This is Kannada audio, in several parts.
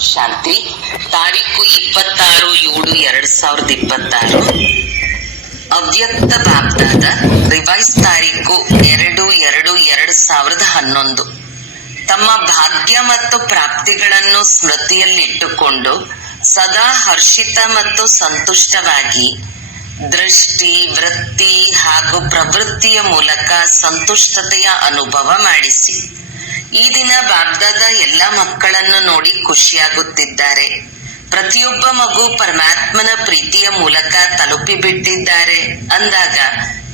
ಶಾಂತಿ. ತಾರೀಕು 26/7/2026. ಅವ್ಯಕ್ತ ಬಾಬ್ದಾದ. ರಿವೈಸ್ ತಾರೀಕು 2/2/2011. ತಮ್ಮ ಭಾಗ್ಯ ಮತ್ತು ಪ್ರಾಪ್ತಿಗಳನ್ನು ಸ್ಮೃತಿಯಲ್ಲಿಟ್ಟುಕೊಂಡು ಸದಾ ಹರ್ಷಿತ ಮತ್ತು ಸಂತುಷ್ಟವಾಗಿ ದೃಷ್ಟಿ, ವೃತ್ತಿ ಹಾಗೂ ಪ್ರವೃತ್ತಿಯ ಮೂಲಕ ಸಂತುಷ್ಟತೆಯ ಅನುಭವ ಮಾಡಿಸಿ. ಈ ದಿನ ಬಾಬ್ದಾದ ಎಲ್ಲ ಮಕ್ಕಳನ್ನು ನೋಡಿ ಖುಷಿಯಾಗುತ್ತಿದ್ದಾರೆ. ಪ್ರತಿಯೊಬ್ಬ ಮಗು ಪರಮಾತ್ಮನ ಪ್ರೀತಿಯ ಮೂಲಕ ತಲುಪಿಬಿಟ್ಟಿದ್ದಾರೆ ಅಂದಾಗ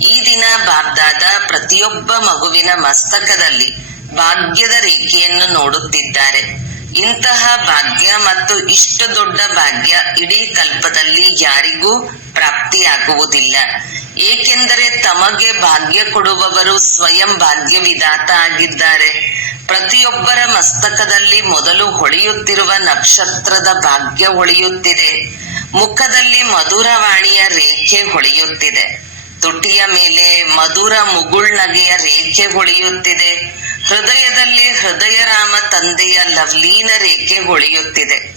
ಈ ದಿನ ಬಾಬ್ದಾದ ಪ್ರತಿಯೊಬ್ಬ ಮಗುವಿನ ಮಸ್ತಕದಲ್ಲಿ ಭಾಗ್ಯದ ರೇಖೆಯನ್ನು ನೋಡುತ್ತಿದ್ದಾರೆ. ಇಂತಹ ಭಾಗ್ಯ ಮತ್ತು ಇಷ್ಟು ದೊಡ್ಡ ಭಾಗ್ಯ ಇಡೀ ಕಲ್ಪದಲ್ಲಿ ಯಾರಿಗೂ ಪ್ರಾಪ್ತಿಯಾಗುವುದಿಲ್ಲ. ಏಕೆಂದರೆ ತಮಗೆ ಭಾಗ್ಯ ಕೊಡುವವರು ಸ್ವಯಂ ಭಾಗ್ಯ ವಿಧಾತ ಆಗಿದ್ದಾರೆ. ಪ್ರತಿಯೊಬ್ಬರ ಮಸ್ತಕದಲ್ಲಿ ಮೊದಲು ಹೊಳೆಯುತ್ತಿರುವ ನಕ್ಷತ್ರದ ಭಾಗ್ಯ ಹೊಳೆಯುತ್ತಿದೆ. ಮುಖದಲ್ಲಿ ಮಧುರವಾಣಿಯ ರೇಖೆ ಹೊಳೆಯುತ್ತಿದೆ. ತುಟಿಯ ಮೇಲೆ ಮಧುರ ಮುಗುಳ್ನಗೆಯ ರೇಖೆ ಹೊಳೆಯುತ್ತಿದೆ. ಹೃದಯದಲ್ಲಿ ಹೃದಯರಾಮ ತಂದೆಯ ಲವ್ಲೀನ ರೇಖೆ ಹೊಳೆಯುತ್ತಿದೆ.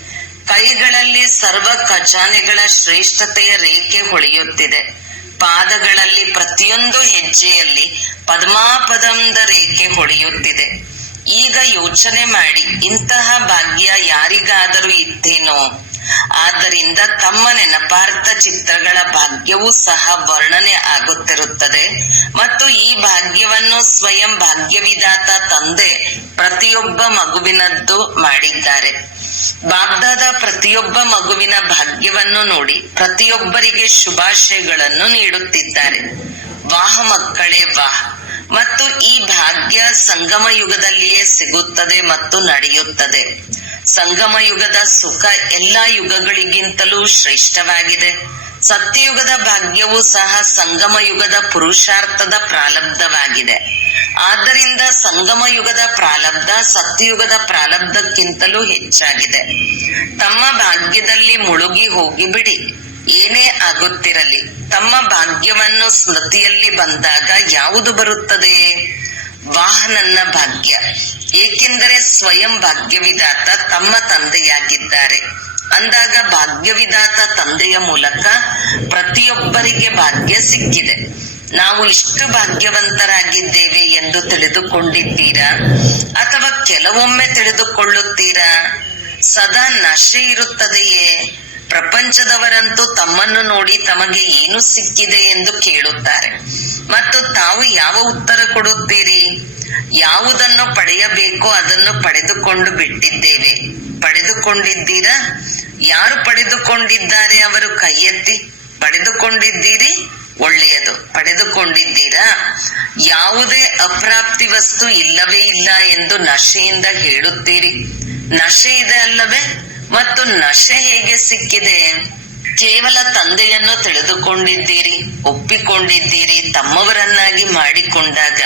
ಕೈಗಳಲ್ಲಿ ಸರ್ವ ಖಜಾನೆಗಳ ಶ್ರೇಷ್ಠತೆಯ ರೇಖೆ ಹೊಳೆಯುತ್ತಿದೆ. ಪಾದಗಳಲ್ಲಿ ಪ್ರತಿಯೊಂದು ಹೆಜ್ಜೆಯಲ್ಲಿ ಪದ್ಮಾಪದಂದ ರೇಖೆ ಹೊಳೆಯುತ್ತಿದೆ. ಈಗ ಯೋಚನೆ ಮಾಡಿ, ಇಂತಹ ಭಾಗ್ಯ ಯಾರಿಗಾದರೂ ಇತ್ತೇನೋ? ಆದ್ದರಿಂದ ತಮ್ಮ ನೆನಪಾರ್ಥ ಚಿತ್ರಗಳ ಭಾಗ್ಯವೂ ಸಹ ವರ್ಣನೆ ಆಗುತ್ತಿರುತ್ತದೆ. ಮತ್ತು ಈ ಭಾಗ್ಯವನ್ನು ಸ್ವಯಂ ಭಾಗ್ಯವಿದಾತ ತಂದೆ ಪ್ರತಿಯೊಬ್ಬ ಮಗುವಿನದ್ದು ಮಾಡಿದ್ದಾರೆ. ಬಾಬ್ದಾದ ಪ್ರತಿಯೊಬ್ಬ ಮಗುವಿನ ಭಾಗ್ಯವನ್ನು ನೋಡಿ ಪ್ರತಿಯೊಬ್ಬರಿಗೆ ಶುಭಾಶಯಗಳನ್ನು ನೀಡುತ್ತಿದ್ದಾರೆ. ವಾಹ್ ಮಕ್ಕಳೇ ವಾಹ್. ಮತ್ತು ಈ ಭಾಗ್ಯ ಸಂಗಮ ಯುಗದಲ್ಲಿಯೇ ಸಿಗುತ್ತದೆ ಮತ್ತು ನಡೆಯುತ್ತದೆ. ಸಂಗಮ ಯುಗದ ಸುಖ ಎಲ್ಲಾ ಯುಗಗಳಿಗಿಂತಲೂ ಶ್ರೇಷ್ಠವಾಗಿದೆ. ಸತ್ಯಯುಗದ ಭಾಗ್ಯವೂ ಸಹ ಸಂಗಮ ಯುಗದ ಪುರುಷಾರ್ಥದ ಪ್ರಾರಬ್ಧವಾಗಿದೆ. ಆದ್ದರಿಂದ ಸಂಗಮ ಯುಗದ ಪ್ರಾರಬ್ಧ ಸತ್ಯಯುಗದ ಪ್ರಾರಬ್ಧಕ್ಕಿಂತಲೂ ಹೆಚ್ಚಾಗಿದೆ. ತಮ್ಮ ಭಾಗ್ಯದಲ್ಲಿ ಮುಳುಗಿ ಹೋಗಿಬಿಡಿ. ಏನೇ ಆಗುತ್ತಿರಲಿ, ತಮ್ಮ ಭಾಗ್ಯವನ್ನು ಸ್ಮೃತಿಯಲ್ಲಿ ಬಂದಾಗ ಯಾವುದು ಬರುತ್ತದೆ? ವಾಹ್ ನನ್ನ ಭಾಗ್ಯ. ಏಕೆಂದರೆ ಸ್ವಯಂ ಭಾಗ್ಯವಿದಾತ ತಮ್ಮ ತಂದೆಯಾಗಿದ್ದಾರೆ. ಅಂದಾಗ ಭಾಗ್ಯವಿದಾತ ತಂದೆಯ ಮೂಲಕ ಪ್ರತಿಯೊಬ್ಬರಿಗೆ ಭಾಗ್ಯ ಸಿಕ್ಕಿದೆ. ನಾವು ಇಷ್ಟು ಭಾಗ್ಯವಂತರಾಗಿದ್ದೇವೆ ಎಂದು ತಿಳಿದುಕೊಂಡಿದ್ದೀರಾ? ಅಥವಾ ಕೆಲವೊಮ್ಮೆ ತಿಳಿದುಕೊಳ್ಳುತ್ತೀರಾ? ಸದಾ ನಶೆ ಇರುತ್ತದೆಯೇ? ಪ್ರಪಂಚದವರಂತೂ ತಮ್ಮನ್ನು ನೋಡಿ ತಮಗೆ ಏನು ಸಿಕ್ಕಿದೆ ಎಂದು ಕೇಳುತ್ತಾರೆ. ಮತ್ತು ತಾವು ಯಾವ ಉತ್ತರ ಕೊಡುತ್ತೀರಿ? ಯಾವುದನ್ನು ಪಡೆಯಬೇಕೋ ಅದನ್ನು ಪಡೆದುಕೊಂಡು ಬಿಟ್ಟಿದ್ದೇವೆ. ಪಡೆದುಕೊಂಡಿದ್ದೀರಾ? ಯಾರು ಪಡೆದುಕೊಂಡಿದ್ದಾರೆ ಅವರು ಕೈ ಎತ್ತಿ. ಪಡೆದುಕೊಂಡಿದ್ದೀರಿ? ಒಳ್ಳೆಯದು. ಪಡೆದುಕೊಂಡಿದ್ದೀರಾ? ಯಾವುದೇ ಅಪ್ರಾಪ್ತಿ ವಸ್ತು ಇಲ್ಲವೇ ಇಲ್ಲ ಎಂದು ನಶೆಯಿಂದ ಹೇಳುತ್ತೀರಿ. ನಶೆ ಇದೆ ಅಲ್ಲವೇ? ಮತ್ತು ನಶೆ ಹೇಗೆ ಸಿಕ್ಕಿದೆ? ಕೇವಲ ತಂದೆಯನ್ನು ತಿಳಿದುಕೊಂಡಿದ್ದೀರಿ, ಒಪ್ಪಿಕೊಂಡಿದ್ದೀರಿ, ತಮ್ಮವರನ್ನಾಗಿ ಮಾಡಿಕೊಂಡಾಗ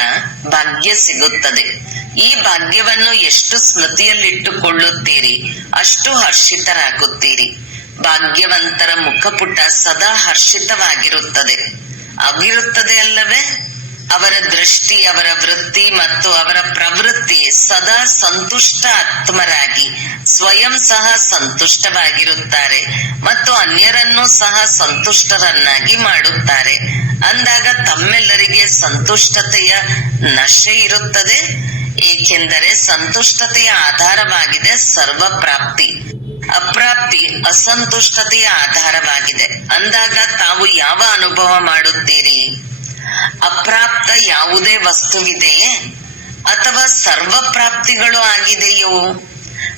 ಭಾಗ್ಯ ಸಿಗುತ್ತದೆ. ಈ ಭಾಗ್ಯವನ್ನು ಎಷ್ಟು ಸ್ಮೃತಿಯಲ್ಲಿಟ್ಟುಕೊಳ್ಳುತ್ತೀರಿ ಅಷ್ಟು ಹರ್ಷಿತರಾಗುತ್ತೀರಿ. ಭಾಗ್ಯವಂತರ ಮುಖಪುಟ ಸದಾ ಹರ್ಷಿತವಾಗಿರುತ್ತದೆ. ಆಗಿರುತ್ತದೆ ಅಲ್ಲವೇ? ಅವರ ದೃಷ್ಟಿ, ಅವರ ವೃತ್ತಿ ಮತ್ತು ಅವರ ಪ್ರವೃತ್ತಿ ಸದಾ ಸಂತುಷ್ಟ ಆತ್ಮರಾಗಿ ಸ್ವಯಂ ಸಹ ಸಂತುಷ್ಟವಾಗಿರುತ್ತಾರೆ ಮತ್ತು ಅನ್ಯರನ್ನು ಸಹ ಸಂತುಷ್ಟರನ್ನಾಗಿ ಮಾಡುತ್ತಾರೆ. ಅಂದಾಗ ತಮ್ಮೆಲ್ಲರಿಗೆ ಸಂತುಷ್ಟತೆಯ ನಶೆ ಇರುತ್ತದೆ. ಏಕೆಂದರೆ ಸಂತುಷ್ಟತೆಯ ಆಧಾರವಾಗಿದೆ ಸರ್ವ ಪ್ರಾಪ್ತಿ. ಅಪ್ರಾಪ್ತಿ ಅಸಂತುಷ್ಟತೆಯ ಆಧಾರವಾಗಿದೆ. ಅಂದಾಗ ತಾವು ಯಾವ ಅನುಭವ ಮಾಡುತ್ತೀರಿ? ಅಪ್ರಾಪ್ತ ಯಾವುದೇ ವಸ್ತುವಿದೆಯೇ? ಅಥವಾ ಸರ್ವ ಪ್ರಾಪ್ತಿಗಳು ಆಗಿದೆಯೋ?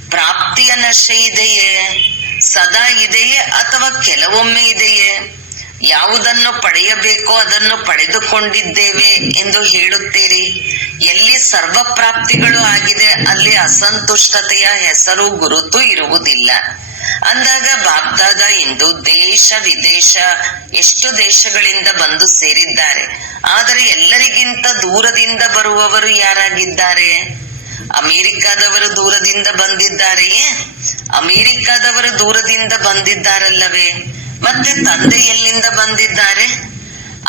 ಪ್ರಾಪ್ತಿಯ ನಶೆ ಇದೆಯೇ? ಸದಾ ಇದೆಯೇ ಅಥವಾ ಕೆಲವೊಮ್ಮೆ ಇದೆಯೇ? ಯಾವುದನ್ನು ಪಡೆಯಬೇಕೋ ಅದನ್ನು ಪಡೆದುಕೊಂಡಿದ್ದೇವೆ ಎಂದು ಹೇಳುತ್ತೀರಿ. ಎಲ್ಲಿ ಸರ್ವ ಪ್ರಾಪ್ತಿಗಳು ಆಗಿದೆ ಅಲ್ಲಿ ಅಸಂತುಷ್ಟತೆಯ ಹೆಸರು ಗುರುತು ಇರುವುದಿಲ್ಲ. ಅಂದಾಗ ಬಾಬ್ದಾದ ಇಂದು ದೇಶ ವಿದೇಶ ಎಷ್ಟು ದೇಶಗಳಿಂದ ಬಂದು ಸೇರಿದ್ದಾರೆ. ಆದರೆ ಎಲ್ಲರಿಗಿಂತ ದೂರದಿಂದ ಬರುವವರು ಯಾರಾಗಿದ್ದಾರೆ? ಅಮೆರಿಕಾದವರು ದೂರದಿಂದ ಬಂದಿದ್ದಾರೆಯೇ? ಅಮೆರಿಕಾದವರು ದೂರದಿಂದ ಬಂದಿದ್ದಾರಲ್ಲವೇ? ಮತ್ತೆ ತಂದೆ ಎಲ್ಲಿಂದ ಬಂದಿದ್ದಾರೆ?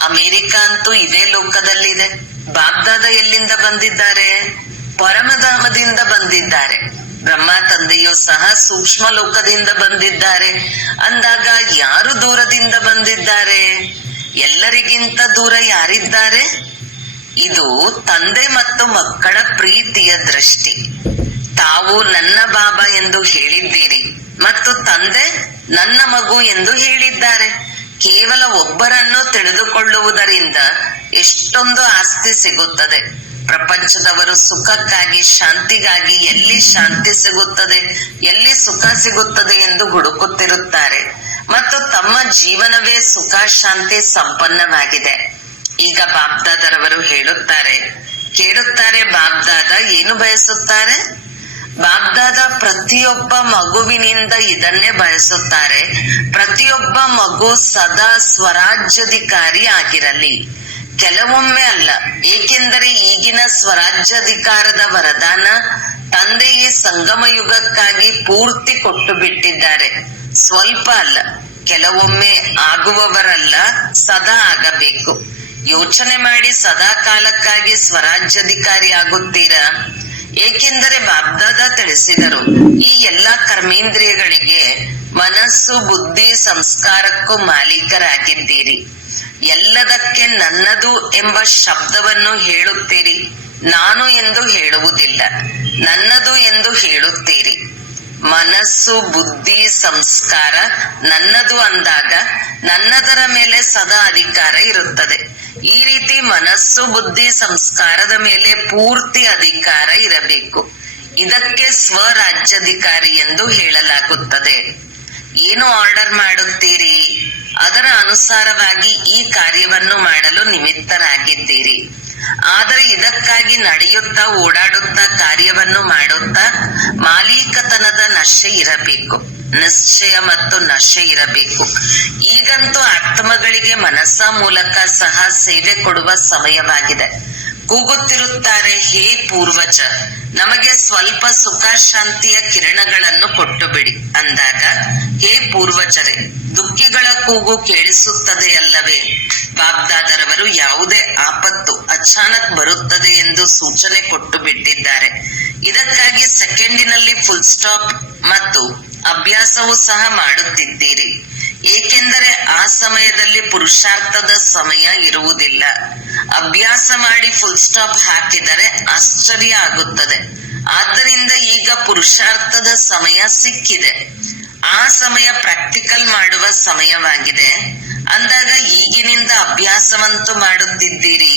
ಅಮೆರಿಕ ಅಂತೂ ಇದೇ ಲೋಕದಲ್ಲಿದೆ. ಬಾಬ್ದಾದ ಎಲ್ಲಿಂದ ಬಂದಿದ್ದಾರೆ? ಪರಮಧಾಮದಿಂದ ಬಂದಿದ್ದಾರೆ. ಬ್ರಹ್ಮ ತಂದೆಯೂ ಸಹ ಸೂಕ್ಷ್ಮ ಲೋಕದಿಂದ ಬಂದಿದ್ದಾರೆ ಅಂದಾಗ ಯಾರು ದೂರದಿಂದ ಬಂದಿದ್ದಾರೆ? ಎಲ್ಲರಿಗಿಂತ ದೂರ ಯಾರಿದ್ದಾರೆ? ಇದು ತಂದೆ ಮತ್ತು ಮಕ್ಕಳ ಪ್ರೀತಿಯ ದೃಷ್ಟಿ. ತಾವು ನನ್ನ ಬಾಬಾ ಎಂದು ಹೇಳಿದ್ದೀರಿ ಮತ್ತು ತಂದೆ ನನ್ನ ಮಗು ಎಂದು ಹೇಳಿದ್ದಾರೆ. ಕೇವಲ ಒಬ್ಬರನ್ನು ತಿಳಿದುಕೊಳ್ಳುವುದರಿಂದ ಎಷ್ಟೊಂದು ಆಸ್ತಿ ಸಿಗುತ್ತದೆ. ಪ್ರಪಂಚದವರು ಸುಖಕ್ಕಾಗಿ, ಶಾಂತಿಗಾಗಿ ಎಲ್ಲಿ ಶಾಂತಿ ಸಿಗುತ್ತದೆ, ಎಲ್ಲಿ ಸುಖ ಸಿಗುತ್ತದೆ ಎಂದು ಹುಡುಕುತ್ತಿರುತ್ತಾರೆ ಮತ್ತು ತಮ್ಮ ಜೀವನವೇ ಸುಖ ಶಾಂತಿ ಸಂಪನ್ನವಾಗಿದೆ. ಈಗ ಬಾಬ್ದಾದರವರು ಕೇಳುತ್ತಾರೆ, ಬಾಬ್ದಾದ ಏನು ಬಯಸುತ್ತಾರೆ? ಬಾಬ್ದಾದ ಪ್ರತಿಯೊಬ್ಬ ಮಗುವಿನಿಂದ ಇದನ್ನೇ ಬಯಸುತ್ತಾರೆ, ಪ್ರತಿಯೊಬ್ಬ ಮಗು ಸದಾ ಸ್ವರಾಜ್ಯಾಧಿಕಾರಿ ಆಗಿರಲಿ. ಕೆಲವೊಮ್ಮೆ ಅಲ್ಲ, ಏಕೆಂದರೆ ಈಗಿನ ಸ್ವರಾಜ್ಯಾಧಿಕಾರದ ವರದಾನ ತಂದೆ ಈ ಸಂಗಮ ಯುಗಕ್ಕಾಗಿ ಪೂರ್ತಿ ಕೊಟ್ಟು ಬಿಟ್ಟಿದ್ದಾರೆ. ಸ್ವಲ್ಪ ಅಲ್ಲ, ಕೆಲವೊಮ್ಮೆ ಆಗುವವರಲ್ಲ, ಸದಾ ಆಗಬೇಕು. ಯೋಚನೆ ಮಾಡಿ, ಸದಾ ಕಾಲಕ್ಕಾಗಿ ಸ್ವರಾಜ್ಯಾಧಿಕಾರಿ ಆಗುತ್ತೀರಾ? ಏಕೆಂದರೆ ಬಾಬ್ದಾದ ತಿಳಿಸಿದರು, ಈ ಎಲ್ಲಾ ಕರ್ಮೇಂದ್ರಿಯಗಳಿಗೆ ಮನಸ್ಸು, ಬುದ್ಧಿ, ಸಂಸ್ಕಾರಕ್ಕೂ ಮಾಲೀಕರಾಗಿದ್ದೀರಿ. ಎಲ್ಲದಕ್ಕೆ ನನ್ನದು ಎಂಬ ಶಬ್ದವನ್ನು ಹೇಳುತ್ತೀರಿ, ನಾನು ಎಂದು ಹೇಳುವುದಿಲ್ಲ, ನನ್ನದು ಎಂದು ಹೇಳುತ್ತೀರಿ. ಮನಸ್ಸು, ಬುದ್ಧಿ, ಸಂಸ್ಕಾರ ನನ್ನದು ಅಂದಾಗ ನನ್ನದರ ಮೇಲೆ ಸದಾ ಅಧಿಕಾರ ಇರುತ್ತದೆ. ಈ ರೀತಿ ಮನಸ್ಸು, ಬುದ್ಧಿ, ಸಂಸ್ಕಾರದ ಮೇಲೆ ಪೂರ್ತಿ ಅಧಿಕಾರ ಇರಬೇಕು. ಇದಕ್ಕೆ ಸ್ವರಾಜ್ಯಾಧಿಕಾರಿ ಎಂದು ಹೇಳಲಾಗುತ್ತದೆ. ಏನು ಆರ್ಡರ್ ಮಾಡುತ್ತೀರಿ, ಅದರ ಅನುಸಾರವಾಗಿ ಈ ಕಾರ್ಯವನ್ನು ಮಾಡಲು ನಿಮಿತ್ತರಾಗಿದ್ದೀರಿ. ಆದರೆ ಇದಕ್ಕಾಗಿ ನಡೆಯುತ್ತಾ, ಓಡಾಡುತ್ತಾ, ಕಾರ್ಯವನ್ನು ಮಾಡುತ್ತಾ ಮಾಲೀಕತನದ ನಶೆ ಇರಬೇಕು, ನಿಶ್ಚಯ ಮತ್ತು ನಶೆ ಇರಬೇಕು. ಈಗಂತೂ ಆತ್ಮಗಳಿಗೆ ಮನಸ್ಸ ಮೂಲಕ ಸಹ ಸೇವೆ ಕೊಡುವ ಸಮಯವಾಗಿದೆ. ಕೂಗುತ್ತಿರುತ್ತಾರೆ, ಹೇ ಪೂರ್ವಜ, ನಮಗೆ ಸ್ವಲ್ಪ ಸುಖ ಶಾಂತಿಯ ಕಿರಣಗಳನ್ನು ಕೊಟ್ಟು ಬಿಡಿ ಅಂದಾಗ, ಹೇ ಪೂರ್ವಜರೇ, ದುಃಖಿಗಳ ಕೂಗು ಕೇಳಿಸುತ್ತದೆ ಅಲ್ಲವೇ? ಬಾಬ್ದಾದರವರು ಯಾವುದೇ ಆಪತ್ತು ಅಚಾನಕ್ ಬರುತ್ತದೆ ಎಂದು ಸೂಚನೆ ಕೊಟ್ಟು ಬಿಟ್ಟಿದ್ದಾರೆ. ಇದಕ್ಕಾಗಿ ಸೆಕೆಂಡಿನಲ್ಲಿ ಫುಲ್ ಸ್ಟಾಪ್ ಮತ್ತು ಅಭ್ಯಾಸವೂ ಸಹ ಮಾಡುತ್ತಿದ್ದೀರಿ. ಏಕೆಂದರೆ ಆ ಸಮಯದಲ್ಲಿ ಪುರುಷಾರ್ಥದ ಸಮಯ ಇರುವುದಿಲ್ಲ. ಅಭ್ಯಾಸ ಮಾಡಿ ಫುಲ್ ಸ್ಟಾಪ್ ಹಾಕಿದರೆ ಆಶ್ಚರ್ಯ ಆಗುತ್ತದೆ. ಆದ್ದರಿಂದ ಈಗ ಪುರುಷಾರ್ಥದ ಸಮಯ ಸಿಕ್ಕಿದೆ. ಆ ಸಮಯ ಪ್ರಾಕ್ಟಿಕಲ್ ಮಾಡುವ ಸಮಯವಾಗಿದೆ ಅಂದಾಗ ಈಗಿನಿಂದ ಅಭ್ಯಾಸವಂತೂ ಮಾಡುತ್ತಿದ್ದೀರಿ.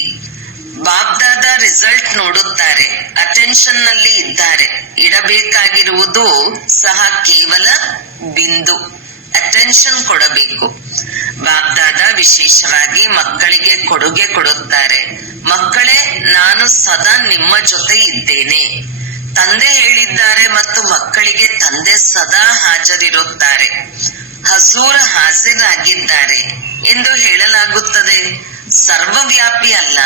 ಬಾಬ್ದಾದ ರಿಸಲ್ಟ್ ನೋಡುತ್ತಾರೆ, ಅಟೆನ್ಷನ್ ನಲ್ಲಿ ಇದ್ದಾರೆ. ಇಡಬೇಕಾಗಿರುವುದು ಸಹ ಕೇವಲ ಬಿಂದು, ಅಟೆನ್ಷನ್ ಕೊಡಬೇಕು. ಬಾಬ್ದಾದ ವಿಶೇಷವಾಗಿ ಮಕ್ಕಳಿಗೆ ಕೊಡುಗೆ ಕೊಡುತ್ತಾರೆ. ಮಕ್ಕಳೇ, ನಾನು ಸದಾ ನಿಮ್ಮ ಜೊತೆ ಇದ್ದೇನೆ. ತಂದೆ ಹೇಳಿದ್ದಾರೆ ಮತ್ತು ಮಕ್ಕಳಿಗೆ ತಂದೆ ಸದಾ ಹಾಜರಿರುತ್ತಾರೆ. ಹಜೂರ್ ಹಾಜರಾಗಿದ್ದಾರೆ ಎಂದು ಹೇಳಲಾಗುತ್ತದೆ. ಸರ್ವವ್ಯಾಪಿ ಅಲ್ಲ,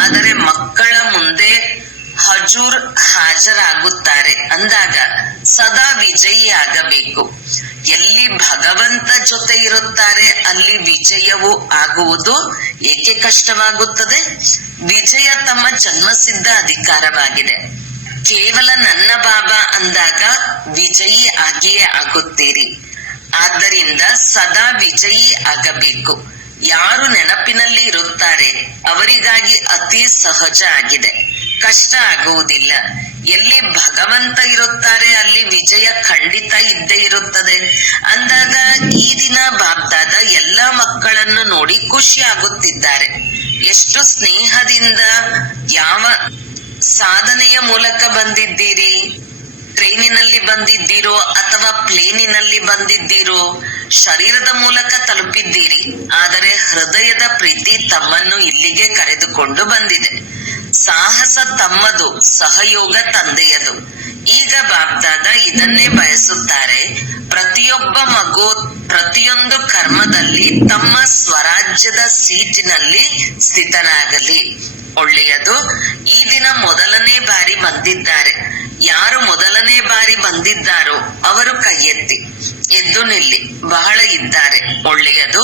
ಆದರೆ ಮಕ್ಕಳ ಮುಂದೆ ಹಜೂರ್ ಹಾಜರಾಗುತ್ತಾರೆ ಅಂದಾಗ ಸದಾ ವಿಜಯಿ ಆಗಬೇಕು. ಎಲ್ಲಿ ಭಗವಂತ ಜೊತೆ ಇರುತ್ತಾರೆ ಅಲ್ಲಿ ವಿಜಯವು ಆಗುವುದು ಏಕೆ ಕಷ್ಟವಾಗುತ್ತದೆ? ವಿಜಯ ತಮ್ಮ ಜನ್ಮಸಿದ್ಧ ಅಧಿಕಾರವಾಗಿದೆ. ಕೇವಲ ನನ್ನ ಬಾಬಾ ಅಂದಾಗ ವಿಜಯಿ ಆಗಿಯೇ ಆಗುತ್ತೀರಿ. ಆದ್ದರಿಂದ ಸದಾ ವಿಜಯಿ ಆಗಬೇಕು. ಯಾರು ನೆನಪಿನಲ್ಲಿ ಇರುತ್ತಾರೆ ಅವರಿಗಾಗಿ ಅತಿ ಸಹಜ ಆಗಿದೆ, ಕಷ್ಟ ಆಗುವುದಿಲ್ಲ. ಎಲ್ಲಿ ಭಗವಂತ ಇರುತ್ತಾರೆ ಅಲ್ಲಿ ವಿಜಯ ಖಂಡಿತ ಇದ್ದೇ ಇರುತ್ತದೆ ಅಂದಾಗ ಈ ದಿನ ಬಾಬ್ದಾದ ಎಲ್ಲಾ ಮಕ್ಕಳನ್ನು ನೋಡಿ ಖುಷಿ ಆಗುತ್ತಿದ್ದಾರೆ. ಎಷ್ಟು ಸ್ನೇಹದಿಂದ, ಯಾವ ಸಾಧನೆಯ ಮೂಲಕ ಬಂದಿದ್ದೀರಿ? ಟ್ರೈನಿನಲ್ಲಿ ಬಂದಿದ್ದೀರೋ ಅಥವಾ ಪ್ಲೇನಿನಲ್ಲಿ ಬಂದಿದ್ದೀರೋ? ಶರೀರದ ಮೂಲಕ ತಲುಪಿದ್ದೀರಿ, ಆದರೆ ಹೃದಯದ ಪ್ರೀತಿ ತಮ್ಮನ್ನು ಇಲ್ಲಿಗೆ ಕರೆದುಕೊಂಡು ಬಂದಿದೆ. ಸಾಹಸ ತಮ್ಮದು, ಸಹಯೋಗ ತಂದೆಯದು. ಈಗ ಬಾಬ್ದಾದ ಇದನ್ನೇ ಬಯಸುತ್ತಾರೆ, ಪ್ರತಿಯೊಬ್ಬ ಮಗು ಪ್ರತಿಯೊಂದು ಕರ್ಮದಲ್ಲಿ ತಮ್ಮ ಸ್ವರಾಜ್ಯದ ಸೀಟಿನಲ್ಲಿ ಸ್ಥಿತರಾಗಲಿ. ಒಳ್ಳೆಯದು. ಈ ದಿನ ಮೊದಲನೇ ಬಾರಿ ಬಂದಿದ್ದಾರೆ. ಯಾರು ಮೊದಲನೇ ಬಾರಿ ಬಂದಿದ್ದಾರೋ ಅವರು ಕೈ ಎತ್ತಿ, ಎದ್ದು ನಿಲ್ಲಿ. ಬಹಳ ಇದ್ದಾರೆ. ಒಳ್ಳೆಯದು.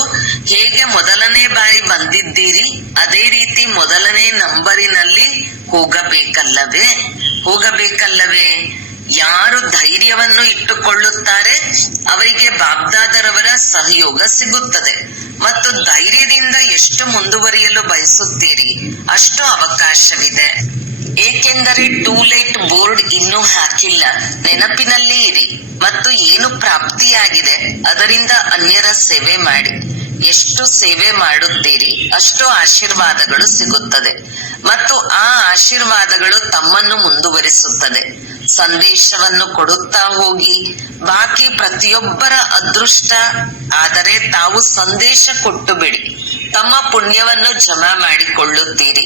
ಹೇಗೆ ಮೊದಲನೇ ಬಾರಿ ಬಂದಿದ್ದೀರಿ ಅದೇ ರೀತಿ ಮೊದಲನೇ ನಂಬರಿನಲ್ಲಿ ಹೋಗಬೇಕಲ್ಲವೇ? ಯಾರು ಧೈರ್ಯವನ್ನು ಇಟ್ಟುಕೊಳ್ಳುತ್ತಾರೆ ಅವರಿಗೆ ಬಾಬ್ದಾದರವರ ಸಹಯೋಗ ಸಿಗುತ್ತದೆ. ಮತ್ತು ಧೈರ್ಯದಿಂದ ಎಷ್ಟು ಮುಂದುವರಿಯಲು ಬಯಸುತ್ತೀರಿ ಅಷ್ಟು ಅವಕಾಶವಿದೆ. ಏಕೆಂದರೆ ಟೂ ಲೇಟ್ ಬೋರ್ಡ್ ಇನ್ನೂ ಹಾಕಿಲ್ಲ. ನೆನಪಿನಲ್ಲಿ ಇರಿ ಮತ್ತು ಏನು ಪ್ರಾಪ್ತಿಯಾಗಿದೆ ಅದರಿಂದ ಅನ್ಯರ ಸೇವೆ ಮಾಡಿ. ಎಷ್ಟು ಸೇವೆ ಮಾಡುತ್ತೀರಿ ಅಷ್ಟು ಆಶೀರ್ವಾದಗಳು ಸಿಗುತ್ತದೆ ಮತ್ತು ಆ ಆಶೀರ್ವಾದಗಳು ತಮ್ಮನ್ನು ಮುಂದುವರಿಸುತ್ತದೆ. ಸಂದೇಶವನ್ನು ಕೊಡುತ್ತಾ ಹೋಗಿ. ಬಾಕಿ ಪ್ರತಿಯೊಬ್ಬರ ಅದೃಷ್ಟ. ಆದರೆ ತಾವು ಸಂದೇಶ ಕೊಟ್ಟು ಬಿಡಿ. ತಮ್ಮ ಪುಣ್ಯವನ್ನು ಜಮಾ ಮಾಡಿಕೊಳ್ಳುತ್ತೀರಿ.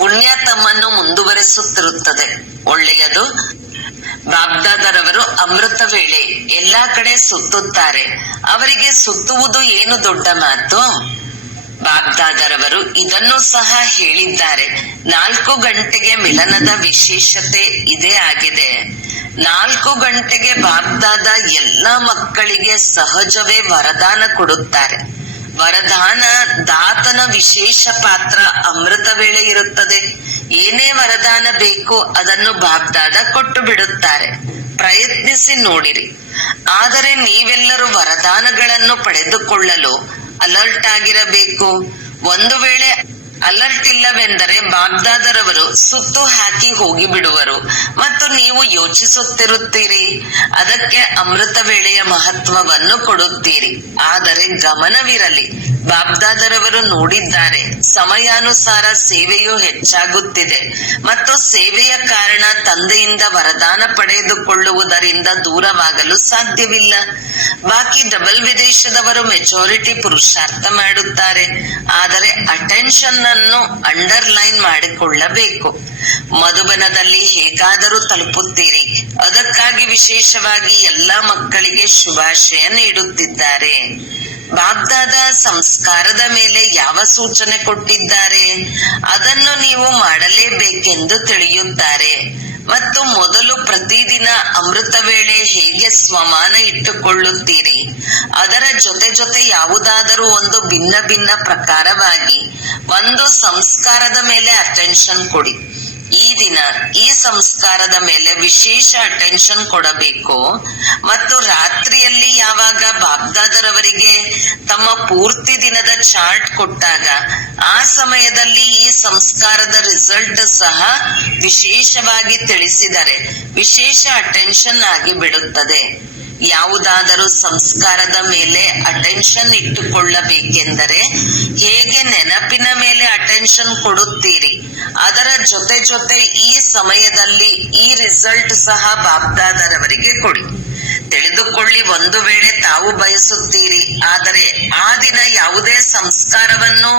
ಪುಣ್ಯ ತಮ್ಮನ್ನು ಮುಂದುವರಿಸುತ್ತಿರುತ್ತದೆ. ಒಳ್ಳೆಯದು. ಬಾಬ್ದಾದರವರು ಅಮೃತ ವೇಳೆ ಎಲ್ಲಾ ಕಡೆ ಸುತ್ತುತ್ತಾರೆ. ಅವರಿಗೆ ಸುತ್ತುವುದು ಏನು ದೊಡ್ಡ ಮಾತು? ಬಾಬ್ದಾದರವರು ಇದನ್ನು ಸಹ ಹೇಳಿದ್ದಾರೆ. 4 ಗಂಟೆಗೆ ಮಿಲನದ ವಿಶೇಷತೆ ಇದೇ ಆಗಿದೆ. 4 ಗಂಟೆಗೆ ಬಾಬ್ದಾದ ಎಲ್ಲಾ ಮಕ್ಕಳಿಗೆ ಸಹಜವೇ ವರದಾನ ಕೊಡುತ್ತಾರೆ. ವರದಾನ ದಾತನ ವಿಶೇಷ ಪಾತ್ರ ಅಮೃತ ವೇಳೆ ಇರುತ್ತದೆ. ಏನೇ ವರದಾನ ಬೇಕು ಅದನ್ನು ಬಾಬ್ದಾದ ಕೊಟ್ಟು ಬಿಡುತ್ತಾರೆ. ಪ್ರಯತ್ನಿಸಿ ನೋಡಿರಿ. ಆದರೆ ನೀವೆಲ್ಲರೂ ವರದಾನಗಳನ್ನು ಪಡೆದುಕೊಳ್ಳಲು ಅಲರ್ಟ್ ಆಗಿರಬೇಕು. ಒಂದು ವೇಳೆ ಅಲರ್ಟ್ ಇಲ್ಲವೆಂದರೆ ಬಾಬ್ದಾದರವರು ಸುತ್ತು ಹಾಕಿ ಹೋಗಿಬಿಡುವರು ಮತ್ತು ನೀವು ಯೋಚಿಸುತ್ತಿರುತ್ತೀರಿ. ಅದಕ್ಕೆ ಅಮೃತ ವೇಳೆಯ ಮಹತ್ವವನ್ನು ಕೊಡುತ್ತೀರಿ. ಆದರೆ ಗಮನವಿರಲಿ, ಬಾಬ್ದಾದರವರು ನೋಡಿದ್ದಾರೆ ಸಮಯಾನುಸಾರ ಸೇವೆಯು ಹೆಚ್ಚಾಗುತ್ತಿದೆ ಮತ್ತು ಸೇವೆಯ ಕಾರಣ ತಂದೆಯಿಂದ ವರದಾನ ಪಡೆದುಕೊಳ್ಳುವುದರಿಂದ ದೂರವಾಗಲು ಸಾಧ್ಯವಿಲ್ಲ. ಬಾಕಿ ಡಬಲ್ ವಿದೇಶದವರು ಮೆಜಾರಿಟಿ ಪುರುಷಾರ್ಥ ಮಾಡುತ್ತಾರೆ. ಆದರೆ ಅಟೆನ್ಷನ್ ಅನ್ನು ಅಂಡರ್ಲೈನ್ ಮಾಡಿಕೊಳ್ಳಬೇಕು. ಮಧುಬನದಲ್ಲಿ ಹೇಗಾದರೂ ತಲುಪುತ್ತೀರಿ. ಅದಕ್ಕಾಗಿ ವಿಶೇಷವಾಗಿ ಎಲ್ಲಾ ಮಕ್ಕಳಿಗೆ ಶುಭಾಶಯ ನೀಡುತ್ತಿದ್ದಾರೆ. ಬಾಬ್ದಾದ ಸಂಸ್ಕಾರದ ಮೇಲೆ ಯಾವ ಸೂಚನೆ ಕೊಟ್ಟಿದ್ದಾರೆ ಅದನ್ನು ನೀವು ಮಾಡಲೇಬೇಕೆಂದು ತಿಳಿಯುತ್ತಾರೆ. ಮತ್ತು ಮೊದಲು ಪ್ರತಿದಿನ ಅಮೃತ ವೇಳೆ ಹೇಗೆ ಸ್ವಮಾನ ಇಟ್ಟುಕೊಳ್ಳುತ್ತೀರಿ ಅದರ ಜೊತೆ ಯಾವುದಾದರೂ ಒಂದು ಭಿನ್ನ ಭಿನ್ನ ಪ್ರಕಾರವಾಗಿ ಒಂದು ಸಂಸ್ಕಾರದ ಮೇಲೆ ಅಟೆನ್ಷನ್ ಕೊಡಿ. ಈ ದಿನ ಈ ಸಂಸ್ಕಾರದ ಮೇಲೆ ವಿಶೇಷ ಅಟೆನ್ಷನ್ ಕೊಡಬೇಕು. ಮತ್ತು ರಾತ್ರಿಯಲ್ಲಿ ಯಾವಾಗ ಬಾಬ್ದಾದರವರಿಗೆ ತಮ್ಮ ಪೂರ್ತಿ ದಿನದ ಚಾರ್ಟ್ ಕೊಟ್ಟಾಗ ಆ ಸಮಯದಲ್ಲಿ ಈ ಸಂಸ್ಕಾರದ ರಿಸಲ್ಟ್ ಸಹ ವಿಶೇಷವಾಗಿ ತಿಳಿಸಿದರೆ ವಿಶೇಷ ಅಟೆನ್ಷನ್ ಆಗಿ ಬಿಡುತ್ತದೆ. ಯಾವುದಾದರೂ ಸಂಸ್ಕಾರದ ಮೇಲೆ ಅಟೆನ್ಷನ್ ಇಟ್ಟುಕೊಳ್ಳಬೇಕೆಂದರೆ ಹೇಗೆ ನೆನಪಿನ ಮೇಲೆ ಅಟೆನ್ಷನ್ ಕೊಡುತ್ತೀರಿ ಅದರ ಜೊತೆ ಈ ಸಮಯದಲ್ಲಿ ಈ ರಿಸಲ್ಟ್ ಸಹ ಬಾಬ್ದಾದರವರಿಗೆ ಕೊಡಿ. ತಿಳಿದುಕೊಳ್ಳಿ, ಒಂದು ವೇಳೆ ತಾವು ಬಯಸುತ್ತೀರಿ ಆದರೆ ಆ ದಿನ ಯಾವುದೇ ಸಂಸ್ಕಾರವನ್ನು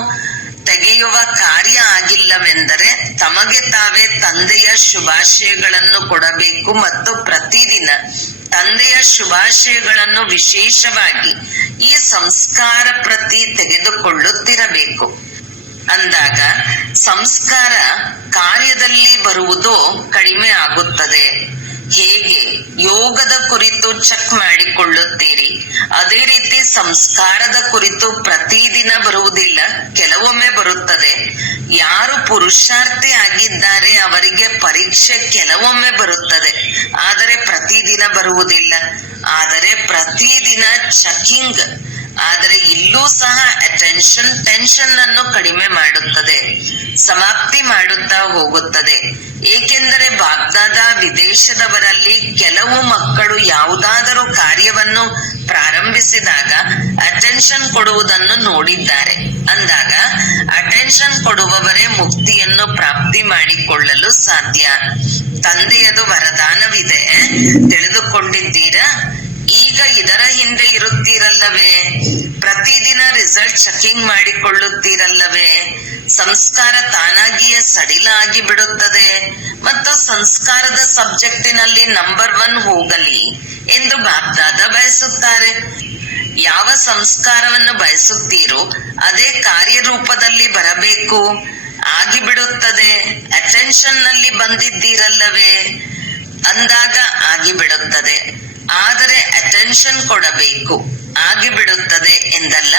ತೆಗೆಯುವ ಕಾರ್ಯ ಆಗಿಲ್ಲವೆಂದರೆ ತಮಗೆ ತಾವೇ ತಂದೆಯ ಶುಭಾಶಯಗಳನ್ನು ಕೊಡಬೇಕು ಮತ್ತು ಪ್ರತಿದಿನ ತಂದೆಯ ಶುಭಾಶಯಗಳನ್ನು ವಿಶೇಷವಾಗಿ ಈ ಸಂಸ್ಕಾರ ಪ್ರತಿ ತೆಗೆದುಕೊಳ್ಳುತ್ತಿರಬೇಕು. ಅಂದಾಗ ಸಂಸ್ಕಾರ ಕಾರ್ಯದಲ್ಲಿ ಬರುವುದು ಕಡಿಮೆ ಆಗುತ್ತದೆ. ಹೇಗೆ ಯೋಗದ ಕುರಿತು ಚೆಕ್ ಮಾಡಿಕೊಳ್ಳುತ್ತೀರಿ ಅದೇ ರೀತಿ ಸಂಸ್ಕಾರದ ಕುರಿತು ಪ್ರತಿದಿನ ಬರುವುದಿಲ್ಲ, ಕೆಲವೊಮ್ಮೆ ಬರುತ್ತದೆ. ಯಾರು ಪುರುಷಾರ್ಥಿ ಆಗಿದ್ದಾರೆ ಅವರಿಗೆ ಪರೀಕ್ಷೆ ಕೆಲವೊಮ್ಮೆ ಬರುತ್ತದೆ, ಆದರೆ ಪ್ರತಿದಿನ ಬರುವುದಿಲ್ಲ. ಆದರೆ ಪ್ರತಿದಿನ ಚೆಕಿಂಗ್. ಆದರೆ ಇಲ್ಲೂ ಸಹ ಟೆನ್ಷನ್ ಅನ್ನು ಕಡಿಮೆ ಮಾಡುತ್ತದೆ, ಸಮಾಪ್ತಿ ಮಾಡುತ್ತಾ ಹೋಗುತ್ತದೆ. ಏಕೆಂದರೆ ಬಾಗ್ದಾದ ವಿದೇಶದವರಲ್ಲಿ ಕೆಲವು ಮಕ್ಕಳು ಯಾವುದಾದರೂ ಕಾರ್ಯವನ್ನು ಪ್ರಾರಂಭಿಸಿದಾಗ ಅಟೆನ್ಷನ್ ಕೊಡುವುದನ್ನು ನೋಡಿದ್ದಾರೆ. ಅಂದಾಗ ಅಟೆನ್ಷನ್ ಕೊಡುವವರೇ ಮುಕ್ತಿಯನ್ನು ಪ್ರಾಪ್ತಿ ಮಾಡಿಕೊಳ್ಳಲು ಸಾಧ್ಯ. ತಂದೆಯದು ವರದಾನವಿದೆ, ತಿಳಿದುಕೊಂಡಿದ್ದೀರಾ? ಈಗ ಇದರ ಹಿಂದೆ ಇರುತ್ತೀರಲ್ಲವೇ? ಪ್ರತಿದಿನ ರಿಸಲ್ಟ್ ಚೆಕಿಂಗ್ ಮಾಡಿಕೊಳ್ಳುತ್ತೀರಲ್ಲವೇ? ಸಂಸ್ಕಾರ ತಾನಾಗಿಯೇ ಸಡಿಲ ಆಗಿ ಬಿಡುತ್ತದೆ ಮತ್ತು ಸಂಸ್ಕಾರದ ಸಬ್ಜೆಕ್ಟಿನಲ್ಲಿ ನಂಬರ್ 1 ಹೋಗಲಿ ಎಂದು ಬಾಬ್ದಾದ ಬಯಸುತ್ತಾರೆ. ಯಾವ ಸಂಸ್ಕಾರವನ್ನು ಬಯಸುತ್ತೀರೋ ಅದೇ ಕಾರ್ಯರೂಪದಲ್ಲಿ ಬರಬೇಕು, ಆಗಿಬಿಡುತ್ತದೆ. ಅಟೆನ್ಷನ್ ನಲ್ಲಿ ಬಂದಿದ್ದೀರಲ್ಲವೇ ಅಂದಾಗ ಆಗಿಬಿಡುತ್ತದೆ. ಆದರೆ ಅಟೆನ್ಷನ್ ಕೊಡಬೇಕು, ಆಗಿಬಿಡುತ್ತದೆ ಎಂದಲ್ಲ,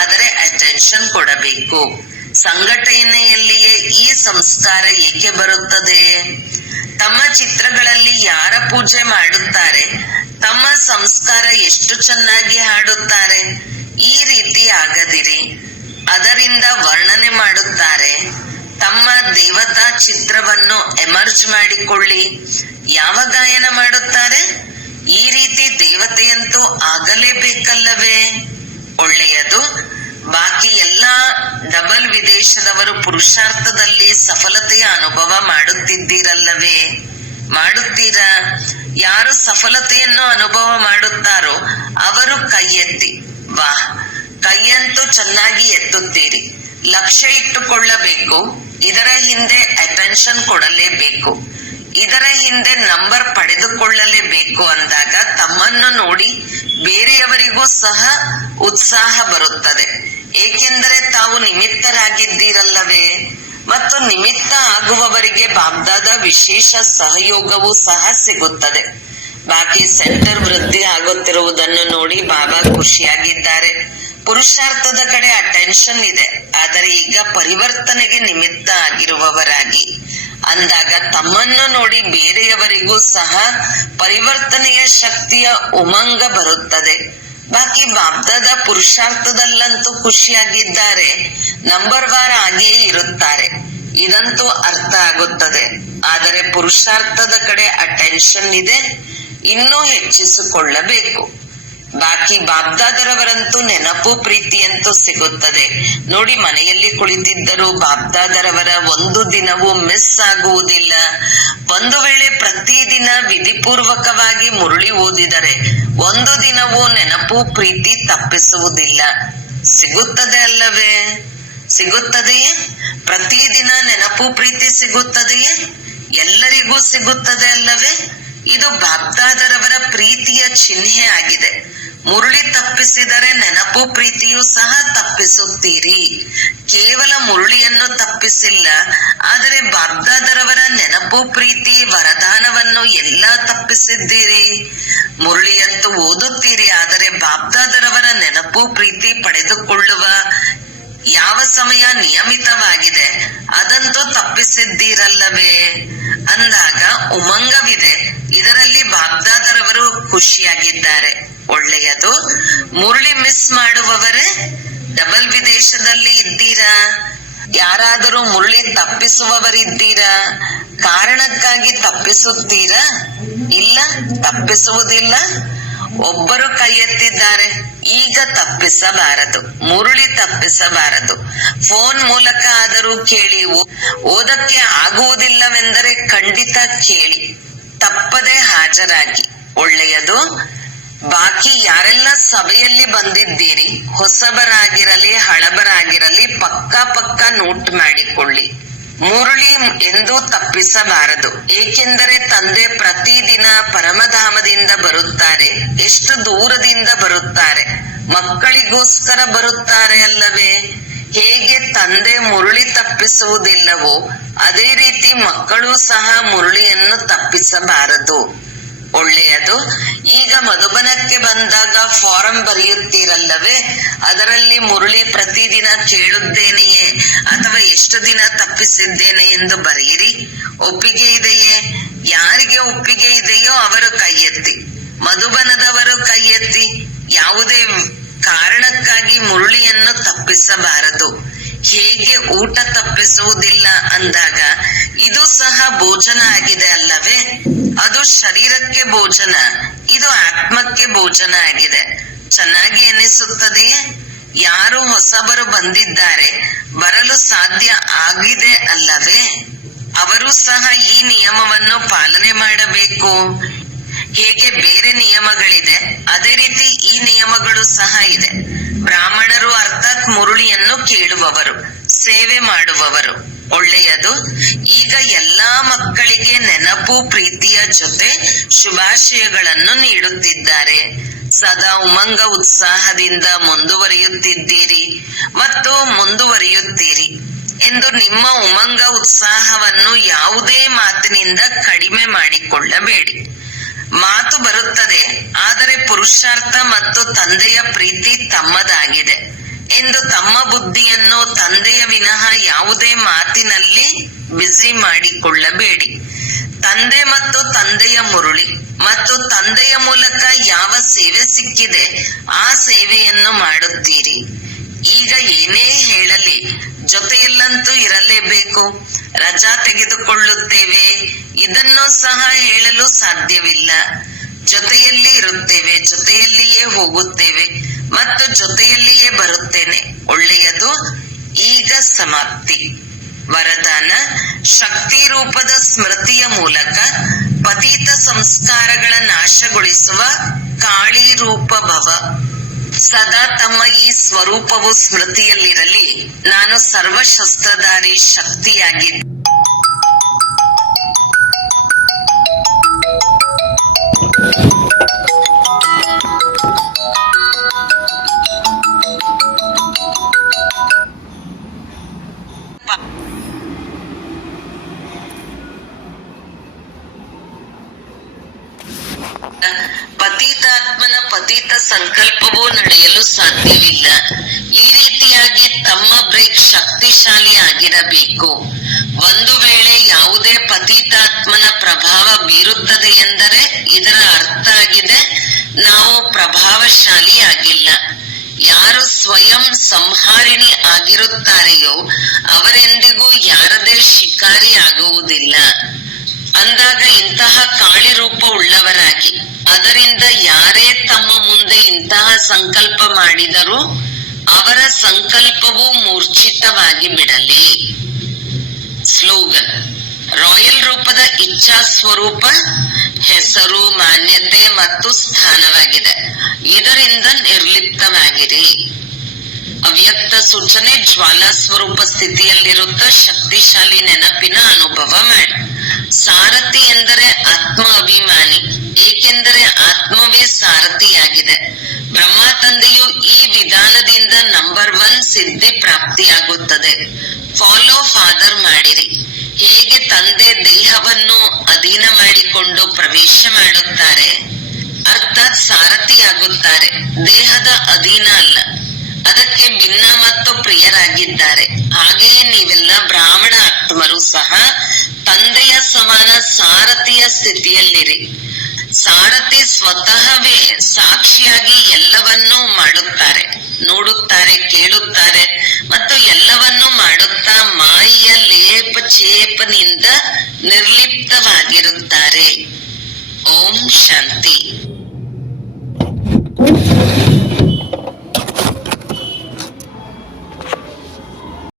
ಆದರೆ ಅಟೆನ್ಷನ್ ಕೊಡಬೇಕು. ಸಂಘಟನೆಯಲ್ಲಿಯೇ ಈ ಸಂಸ್ಕಾರ ಏಕೆ ಬರುತ್ತದೆ? ತಮ್ಮ ಚಿತ್ರಗಳಲ್ಲಿ ಯಾರ ಪೂಜೆ ಮಾಡುತ್ತಾರೆ, ತಮ್ಮ ಸಂಸ್ಕಾರ ಎಷ್ಟು ಚೆನ್ನಾಗಿ ಹಾಡುತ್ತಾರೆ. ಈ ರೀತಿ ಆಗದಿರಿ. ಅದರಿಂದ ವರ್ಣನೆ ಮಾಡುತ್ತಾರೆ. ತಮ್ಮ ದೇವತಾ ಚಿತ್ರವನ್ನು ಎಮರ್ಜ್ ಮಾಡಿಕೊಳ್ಳಿ. ಯಾವ ಗಾಯನ ಮಾಡುತ್ತಾರೆ? ಈ ರೀತಿ ದೇವತೆಯಂತೂ ಆಗಲೇಬೇಕಲ್ಲವೇ? ಒಳ್ಳೆಯದು. ಬಾಕಿ ಎಲ್ಲಾ ಡಬಲ್ ವಿದೇಶದವರು ಪುರುಷಾರ್ಥದಲ್ಲಿ ಸಫಲತೆಯ ಅನುಭವ ಮಾಡುತ್ತಿದ್ದೀರಲ್ಲವೇ? ಮಾಡುತ್ತೀರಾ? ಯಾರು ಸಫಲತೆಯನ್ನು ಅನುಭವ ಮಾಡುತ್ತಾರೋ ಅವರು ಕೈ ಎತ್ತಿ. ವಾಹ್, ಕೈಯಂತೂ ಚೆನ್ನಾಗಿ ಎತ್ತುತ್ತೀರಿ. ಲಕ್ಷ್ಯ ಇಟ್ಟುಕೊಳ್ಳಬೇಕು. ಇದರ ಹಿಂದೆ ಅಟೆನ್ಷನ್ ಕೊಡಲೇಬೇಕು. ಇದರ ಹಿಂದೆ ನಂಬರ್ ಪಡೆದುಕೊಳ್ಳಲೇಬೇಕು ಅಂದಾಗ ತಮ್ಮನ್ನು ನೋಡಿ ಬೇರೆಯವರಿಗೂ ಸಹ ಉತ್ಸಾಹ ಬರುತ್ತದೆ. ಏಕೆಂದರೆ ತಾವು ನಿಮಿತ್ತರಾಗಿದ್ದೀರಲ್ಲವೇ? ಮತ್ತು ನಿಮಿತ್ತ ಆಗುವವರಿಗೆ ಬಾಬ್ದಾದ ವಿಶೇಷ ಸಹಯೋಗವೂ ಸಹ ಸಿಗುತ್ತದೆ. ಬಾಕಿ ಸೆಂಟರ್ ವೃದ್ಧಿ ಆಗುತ್ತಿರುವುದನ್ನು ನೋಡಿ ಬಾಬಾ ಖುಷಿಯಾಗಿದ್ದಾರೆ. ಪುರುಷಾರ್ಥದ ಕಡೆ ಅಟೆನ್ಷನ್ ಇದೆ. ಆದರೆ ಈಗ ಪರಿವರ್ತನೆಗೆ ನಿಮಿತ್ತ ಆಗಿರುವವರಾಗಿ ಅಂದಾಗ ತಮ್ಮನ್ನು ನೋಡಿ ಬೇರೆಯವರಿಗೂ ಸಹ ಪರಿವರ್ತನೆಯ ಶಕ್ತಿಯ ಉಮಂಗ ಬರುತ್ತದೆ. ಬಾಕಿ ಬಾಬ್ದಾದ ಪುರುಷಾರ್ಥದಲ್ಲಂತೂ ಖುಷಿಯಾಗಿದ್ದಾರೆ. ನಂಬರ್ ವಾರ್ ಆಗಿಯೇ ಇರುತ್ತಾರೆ. ಇದಂತೂ ಅರ್ಥ ಆಗುತ್ತದೆ. ಆದರೆ ಪುರುಷಾರ್ಥದ ಕಡೆ ಅಟೆನ್ಷನ್ ಇದೆ, ಇನ್ನೂ ಹೆಚ್ಚಿಸಿಕೊಳ್ಳಬೇಕು. ಬಾಕಿ ಬಾಬ್ದಾದರವರಂತೂ ನೆನಪು ಪ್ರೀತಿಯಂತೂ ಸಿಗುತ್ತದೆ ನೋಡಿ. ಮನೆಯಲ್ಲಿ ಕುಳಿತಿದ್ದರೂ ಬಾಬ್ದಾದರವರ ಒಂದು ದಿನವೂ ಮಿಸ್ ಆಗುವುದಿಲ್ಲ. ಒಂದು ವೇಳೆ ಪ್ರತಿದಿನ ವಿಧಿಪೂರ್ವಕವಾಗಿ ಮುರುಳಿ ಓದಿದರೆ ಒಂದು ದಿನವೂ ನೆನಪು ಪ್ರೀತಿ ತಪ್ಪಿಸುವುದಿಲ್ಲ. ಸಿಗುತ್ತದೆ ಅಲ್ಲವೇ? ಸಿಗುತ್ತದೆಯೇ? ಪ್ರತಿದಿನ ನೆನಪು ಪ್ರೀತಿ ಸಿಗುತ್ತದೆಯೇ? ಎಲ್ಲರಿಗೂ ಸಿಗುತ್ತದೆ ಅಲ್ಲವೇ? ಇದು ಬಾಬ್ದಾದರವರ ಪ್ರೀತಿಯ ಚಿಹ್ನೆ ಆಗಿದೆ. ಮುರುಳಿ ತಪ್ಪಿಸಿದರೆ ನೆನಪು ಪ್ರೀತಿಯೂ ಸಹ ತಪ್ಪಿಸುತ್ತೀರಿ. ಕೇವಲ ಮುರುಳಿಯನ್ನು ತಪ್ಪಿಸಿಲ್ಲ, ಆದರೆ ಬಾಬ್ದಾದರವರ ನೆನಪು ಪ್ರೀತಿ ವರದಾನವನ್ನು ಎಲ್ಲ ತಪ್ಪಿಸಿದ್ದೀರಿ. ಮುರುಳಿಯಂತೂ ಓದುತ್ತೀರಿ, ಆದರೆ ಬಾಬ್ದಾದರವರ ನೆನಪು ಪ್ರೀತಿ ಪಡೆದುಕೊಳ್ಳುವ ಯಾವ ಸಮಯ ನಿಯಮಿತವಾಗಿದೆ ಅದಂತೂ ತಪ್ಪಿಸಿದ್ದೀರಲ್ಲವೇ? ಅಂದಾಗ ಉಮಂಗವಿದೆ. ಇದರಲ್ಲಿ ಬಾಬ್ದಾದರವರು ಖುಷಿಯಾಗಿದ್ದಾರೆ. ಒಳ್ಳೆಯದು. ಮುರುಳಿ ಮಿಸ್ ಮಾಡುವವರೇ ಡಬಲ್ ವಿದೇಶದಲ್ಲಿ ಇದ್ದೀರಾ? ಯಾರಾದರೂ ಮುರುಳಿ ತಪ್ಪಿಸುವವರಿದ್ದೀರಾ? ಕಾರಣಕ್ಕಾಗಿ ತಪ್ಪಿಸುತ್ತೀರಾ? ಇಲ್ಲ, ತಪ್ಪಿಸುವುದಿಲ್ಲ. ಒಬ್ಬರು ಕೈ ಎತ್ತಿದ್ದಾರೆ. ಈಗ ತಪ್ಪಿಸಬಾರದು, ಮುರುಳಿ ತಪ್ಪಿಸಬಾರದು. ಫೋನ್ ಮೂಲಕ ಆದರೂ ಕೇಳಿ. ಓದಕ್ಕೆ ಆಗುವುದಿಲ್ಲವೆಂದರೆ ಖಂಡಿತ ಕೇಳಿ, ತಪ್ಪದೆ ಹಾಜರಾಗಿ. ಒಳ್ಳೆಯದು. ಬಾಕಿ ಯಾರೆಲ್ಲ ಸಭೆಯಲ್ಲಿ ಬಂದಿದ್ದೀರಿ, ಹೊಸಬರಾಗಿರಲಿ ಹಳಬರಾಗಿರಲಿ, ಪಕ್ಕ ನೋಟ್ ಮಾಡಿಕೊಳ್ಳಿ. ಮುರುಳಿ ಎಂದೂ ತಪ್ಪಿಸಬಾರದು. ಏಕೆಂದರೆ ತಂದೆ ಪ್ರತಿದಿನ ಪರಮಧಾಮದಿಂದ ಬರುತ್ತಾರೆ. ಎಷ್ಟು ದೂರದಿಂದ ಬರುತ್ತಾರೆ, ಮಕ್ಕಳಿಗೋಸ್ಕರ ಬರುತ್ತಾರೆ ಅಲ್ಲವೇ? ಹೇಗೆ ತಂದೆ ಮುರುಳಿ ತಪ್ಪಿಸುವುದಿಲ್ಲವೋ ಅದೇ ರೀತಿ ಮಕ್ಕಳು ಸಹ ಮುರುಳಿಯನ್ನು ತಪ್ಪಿಸಬಾರದು. ಒಳ್ಳೆಯದು. ಈಗ ಮಧುಬನಕ್ಕೆ ಬಂದಾಗ ಫಾರಂ ಬರೆಯುತ್ತೀರಲ್ಲವೇ? ಅದರಲ್ಲಿ ಮುರುಳಿ ಪ್ರತಿದಿನ ಕೇಳುತ್ತೇನೆಯೇ ಅಥವಾ ಎಷ್ಟು ದಿನ ತಪ್ಪಿಸಿದ್ದೇನೆ ಎಂದು ಬರೆಯಿರಿ. ಒಪ್ಪಿಗೆ ಇದೆಯೇ? ಯಾರಿಗೆ ಒಪ್ಪಿಗೆ ಇದೆಯೋ ಅವರು ಕೈ ಎತ್ತಿ. ಮಧುಬನದವರು ಕೈ ಎತ್ತಿ. ಯಾವುದೇ ಕಾರಣಕ್ಕಾಗಿ ಮುರುಳಿಯನ್ನು ತಪ್ಪಿಸಬಾರದು. ಹೇಗೆ ಊಟ ತಪ್ಪಿಸುವುದಿಲ್ಲ ಅಂದಾಗ ಇದು ಸಹ ಭೋಜನ ಆಗಿದೆ ಅಲ್ಲವೇ? ಅದು ಶರೀರಕ್ಕೆ ಭೋಜನ, ಇದು ಆತ್ಮಕ್ಕೆ ಭೋಜನ ಆಗಿದೆ. ಚೆನ್ನಾಗಿ ಎನಿಸುತ್ತದೆಯೇ? ಯಾರು ಹೊಸಬರು ಬಂದಿದ್ದಾರೆ, ಬರಲು ಸಾಧ್ಯ ಆಗಿದೆ ಅಲ್ಲವೇ? ಅವರು ಸಹ ಈ ನಿಯಮವನ್ನು ಪಾಲನೆ ಮಾಡಬೇಕು. ಹೇಗೆ ಬೇರೆ ನಿಯಮಗಳಿದೆ ಅದೇ ರೀತಿ ಈ ನಿಯಮಗಳು ಸಹ ಇದೆ. ಬ್ರಾಹ್ಮಣರು ಅರ್ಥಾತ್ ಮುರುಳಿಯನ್ನು ಕೇಳುವವರು, ಸೇವೆ ಮಾಡುವವರು. ಒಳ್ಳೆಯದು. ಈಗ ಎಲ್ಲಾ ಮಕ್ಕಳಿಗೆ ನೆನಪು ಪ್ರೀತಿಯ ಜೊತೆ ಶುಭಾಶಯಗಳನ್ನು ನೀಡುತ್ತಿದ್ದಾರೆ. ಸದಾ ಉಮಂಗ ಉತ್ಸಾಹದಿಂದ ಮುಂದುವರಿಯುತ್ತಿದ್ದೀರಿ ಮತ್ತು ಮುಂದುವರಿಯುತ್ತೀರಿ ಎಂದು ನಿಮ್ಮ ಉಮಂಗ ಉತ್ಸಾಹವನ್ನು ಯಾವುದೇ ಮಾತಿನಿಂದ ಕಡಿಮೆ ಮಾಡಿಕೊಳ್ಳಬೇಡಿ. ಮಾತು ಬರುತ್ತದೆ, ಆದರೆ ಪುರುಷಾರ್ಥ ಮತ್ತು ತಂದೆಯ ಪ್ರೀತಿ ತಮ್ಮದಾಗಿದೆ ಎಂದು ತಮ್ಮ ಬುದ್ಧಿಯನ್ನು ತಂದೆಯ ವಿನಃ ಯಾವುದೇ ಮಾತಿನಲ್ಲಿ ಬ್ಯುಸಿ ಮಾಡಿಕೊಳ್ಳಬೇಡಿ. ತಂದೆ ಮತ್ತು ತಂದೆಯ ಮುರುಳಿ ಮತ್ತು ತಂದೆಯ ಮೂಲಕ ಯಾವ ಸೇವೆ ಸಿಕ್ಕಿದೆ ಆ ಸೇವೆಯನ್ನು ಮಾಡುತ್ತೀರಿ. ಈಗ ಏನೇ ಹೇಳಲಿ ಜೊತೆಯಲ್ಲಂತೂ ಇರಲೇಬೇಕು. ರಜಾ ತೆಗೆದುಕೊಳ್ಳುತ್ತೇವೆ ಇದನ್ನು ಸಹ ಹೇಳಲು ಸಾಧ್ಯವಿಲ್ಲ. ಜೊತೆಯಲ್ಲಿ ಇರುತ್ತೇವೆ, ಜೊತೆಯಲ್ಲಿಯೇ ಹೋಗುತ್ತೇವೆ ಮತ್ತು ಜೊತೆಯಲ್ಲಿಯೇ ಬರುತ್ತೇನೆ. ಒಳ್ಳೆಯದು. ಈಗ ಸಮಾಪ್ತಿ. ವರದಾನ: ಶಕ್ತಿ ರೂಪದ ಸ್ಮೃತಿಯ ಮೂಲಕ ಪತೀತ ಸಂಸ್ಕಾರಗಳ ನಾಶಗೊಳಿಸುವ ಕಾಳಿ ರೂಪ ಭವ. ಸದಾ ತಮ್ಮ ಈ ಸ್ವರೂಪವು ಸ್ಮೃತಿಯಲ್ಲಿರಲಿ. ನಾನು ಸರ್ವಶಸ್ತ್ರಧಾರಿ ಶಕ್ತಿಯಾಗಿದ್ದೆ. ಪತೀತಾತ್ಮನ ಪತೀತ ಸಂಕಲ್ಪವೂ ನಡೆಯಲು ಸಾಧ್ಯವಿಲ್ಲ. ಈ ರೀತಿಯಾಗಿ ತಮ್ಮ ಬ್ರೇಕ್ ಶಕ್ತಿಶಾಲಿ ಆಗಿರಬೇಕು. ಒಂದು ವೇಳೆ ಯಾವುದೇ ಪತೀತಾತ್ಮನ ಪ್ರಭಾವ ಬೀರುತ್ತದೆ ಎಂದರೆ ಇದರ ಅರ್ಥ ಆಗಿದೆ ನಾವು ಪ್ರಭಾವಶಾಲಿ ಆಗಿಲ್ಲ. ಯಾರು ಸ್ವಯಂ ಸಂಹಾರಿಣಿ ಆಗಿರುತ್ತಾರೆಯೋ ಅವರೆಂದಿಗೂ ಯಾರದೇ ಶಿಕಾರಿ ಆಗುವುದಿಲ್ಲ. ಅಂದಾಗ ಇಂತಹ ಕಾಳಿ ರೂಪ ಉಳ್ಳವರಾಗಿ ಅದರಿಂದ ಯಾರೇ ತಮ್ಮ ಮುಂದೆ ಇಂತಹ ಸಂಕಲ್ಪ ಮಾಡಿದರೂ ಅವರ ಸಂಕಲ್ಪವು ಮೂರ್ಛಿತವಾಗಿ ಬಿಡಲಿ. ಸ್ಲೋಗನ್: ರಾಯಲ್ ರೂಪದ ಇಚ್ಛಾ ಸ್ವರೂಪ ಹೆಸರು, ಮಾನ್ಯತೆ ಮತ್ತು ಸ್ಥಾನವಾಗಿದೆ. ಇದರಿಂದ ನಿರ್ಲಿಪ್ತವಾಗಿರಿ. ಅವ್ಯಕ್ತ ಸೂಚನೆ: ಜ್ವಾಲಾ ಸ್ವರೂಪ ಸ್ಥಿತಿಯಲ್ಲಿರುತ್ತಾ ಶಕ್ತಿಶಾಲಿ ನೆನಪಿನ ಅನುಭವ ಮಾಡಿ. ಸಾರಥಿ ಎಂದರೆ ಆತ್ಮ ಅಭಿಮಾನಿ, ಏಕೆಂದರೆ ಆತ್ಮವೇ ಸಾರಥಿಯಾಗಿದೆ. ಬ್ರಹ್ಮ ತಂದೆಯು ಈ ವಿಧಾನದಿಂದ ನಂಬರ್ 1 ಸಿದ್ಧಿ ಪ್ರಾಪ್ತಿಯಾಗುತ್ತದೆ. ಫಾಲೋ ಫಾದರ್ ಮಾಡಿರಿ. ಹೇಗೆ ತಂದೆ ದೇಹವನ್ನು ಅಧೀನ ಮಾಡಿಕೊಂಡು ಪ್ರವೇಶ ಮಾಡುತ್ತಾರೆ, ಅರ್ಥಾತ್ ಸಾರಥಿಯಾಗುತ್ತಾರೆ, ದೇಹದ ಅಧೀನ ಅಲ್ಲ. ಅದಕ್ಕೆ ಭಿನ್ನ ಮತ್ತು ಪ್ರಿಯರಾಗಿದ್ದಾರೆ. ಹಾಗೆಯೇ ನೀವೆಲ್ಲ ಬ್ರಾಹ್ಮಣ ಆತ್ಮರು ಸಹ ತಂದೆಯ ಸಮಾನ ಸಾರಥಿಯ ಸ್ಥಿತಿಯಲ್ಲಿರಿ. ಸಾರಥಿ ಸ್ವತಃವೇ ಸಾಕ್ಷಿಯಾಗಿ ಎಲ್ಲವನ್ನೂ ಮಾಡುತ್ತಾರೆ, ನೋಡುತ್ತಾರೆ, ಕೇಳುತ್ತಾರೆ ಮತ್ತು ಎಲ್ಲವನ್ನೂ ಮಾಡುತ್ತಾ ಮಾಯೆಯ ಲೇಪ ಚೇಪನಿಂದ ನಿರ್ಲಿಪ್ತವಾಗಿರುತ್ತಾರೆ. ಓಂ ಶಾಂತಿ.